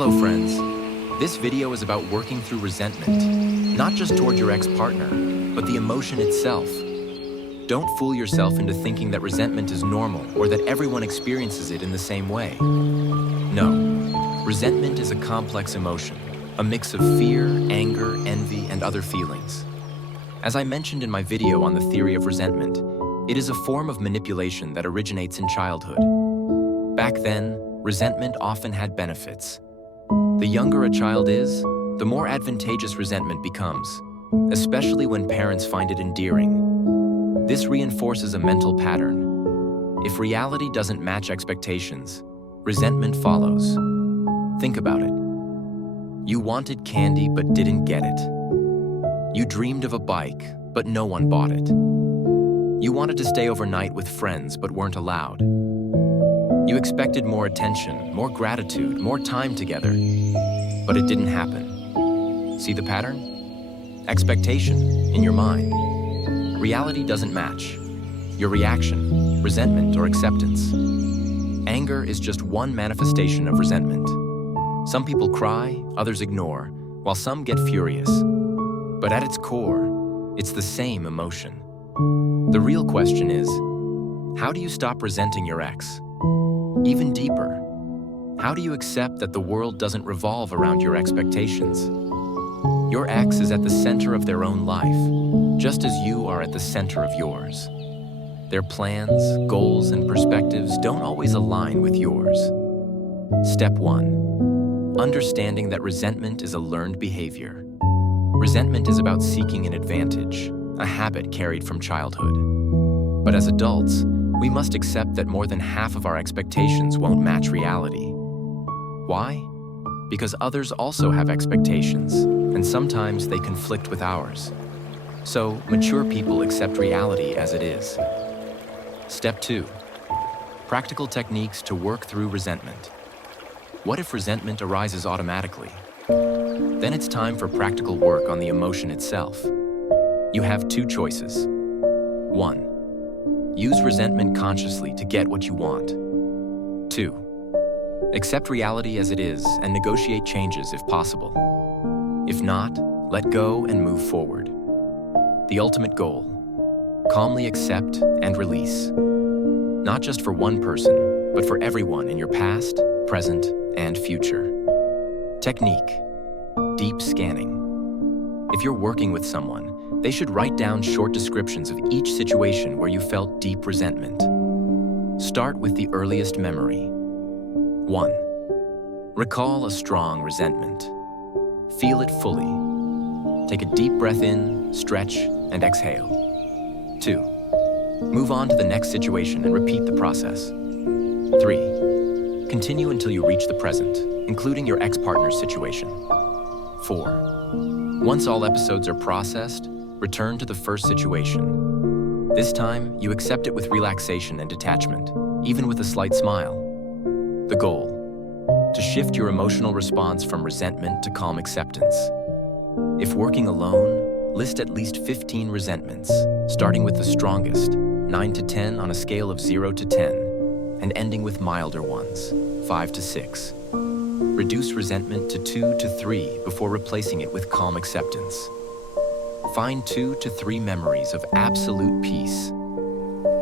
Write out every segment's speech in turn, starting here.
Hello friends, this video is about working through resentment, not just toward your ex-partner, but the emotion itself. Don't fool yourself into thinking that resentment is normal or that everyone experiences it in the same way. No, resentment is a complex emotion, a mix of fear, anger, envy, and other feelings. As I mentioned in my video on the theory of resentment, it is a form of manipulation that originates in childhood. Back then, resentment often had benefits. The younger a child is, the more advantageous resentment becomes, especially when parents find it endearing. This reinforces a mental pattern. If reality doesn't match expectations, resentment follows. Think about it. You wanted candy but didn't get it. You dreamed of a bike, but no one bought it. You wanted to stay overnight with friends but weren't allowed. You expected more attention, more gratitude, more time together, but it didn't happen. See the pattern? Expectation in your mind. Reality doesn't match. Your reaction, resentment or acceptance. Anger is just one manifestation of resentment. Some people cry, others ignore, while some get furious. But at its core, it's the same emotion. The real question is, how do you stop resenting your ex? Even deeper, how do you accept that the world doesn't revolve around your expectations? Your ex is at the center of their own life, just as you are at the center of yours. Their plans, goals, and perspectives don't always align with yours. Step 1. Understanding that resentment is a learned behavior. Resentment is about seeking an advantage, a habit carried from childhood. But as adults, we must accept that more than half of our expectations won't match reality. Why? Because others also have expectations, and sometimes they conflict with ours. So, mature people accept reality as it is. Step 2. Practical techniques to work through resentment. What if resentment arises automatically? Then it's time for practical work on the emotion itself. You have two choices. 1. Use resentment consciously to get what you want. 2. Accept reality as it is and negotiate changes if possible. If not, let go and move forward. The ultimate goal: calmly accept and release. Not just for one person, but for everyone in your past, present, and future. Technique: deep scanning. If you're working with someone, they should write down short descriptions of each situation where you felt deep resentment. Start with the earliest memory. 1. Recall a strong resentment. Feel it fully. Take a deep breath in, stretch, and exhale. 2. Move on to the next situation and repeat the process. 3. Continue until you reach the present, including your ex-partner's situation. 4. Once all episodes are processed, return to the first situation. This time, you accept it with relaxation and detachment, even with a slight smile. The goal: to shift your emotional response from resentment to calm acceptance. If working alone, list at least 15 resentments, starting with the strongest, 9 to 10 on a scale of 0 to 10, and ending with milder ones, 5 to 6. Reduce resentment to 2 to 3 before replacing it with calm acceptance. Find 2 to 3 memories of absolute peace.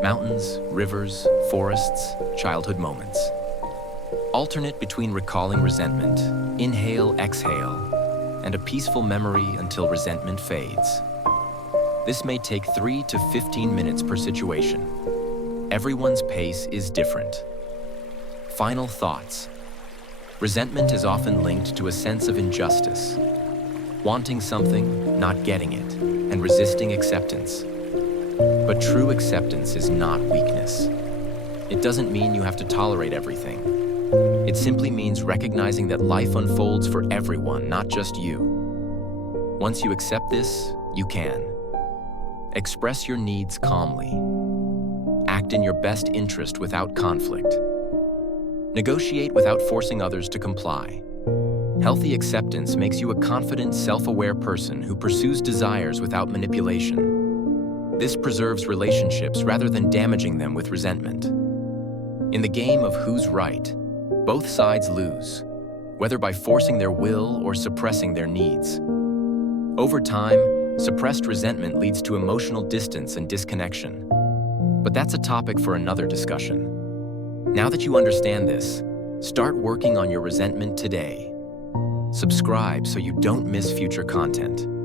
Mountains, rivers, forests, childhood moments. Alternate between recalling resentment, inhale, exhale, and a peaceful memory until resentment fades. This may take 3 to 15 minutes per situation. Everyone's pace is different. Final thoughts. Resentment is often linked to a sense of injustice. Wanting something, not getting it, and resisting acceptance. But true acceptance is not weakness. It doesn't mean you have to tolerate everything. It simply means recognizing that life unfolds for everyone, not just you. Once you accept this, you can express your needs calmly, act in your best interest without conflict, negotiate without forcing others to comply. Healthy acceptance makes you a confident, self-aware person who pursues desires without manipulation. This preserves relationships rather than damaging them with resentment. In the game of who's right, both sides lose. whether by forcing their will or suppressing their needs. Over time, suppressed resentment leads to emotional distance and disconnection. But that's a topic for another discussion. Now that you understand this, start working on your resentment today. Subscribe so you don't miss future content.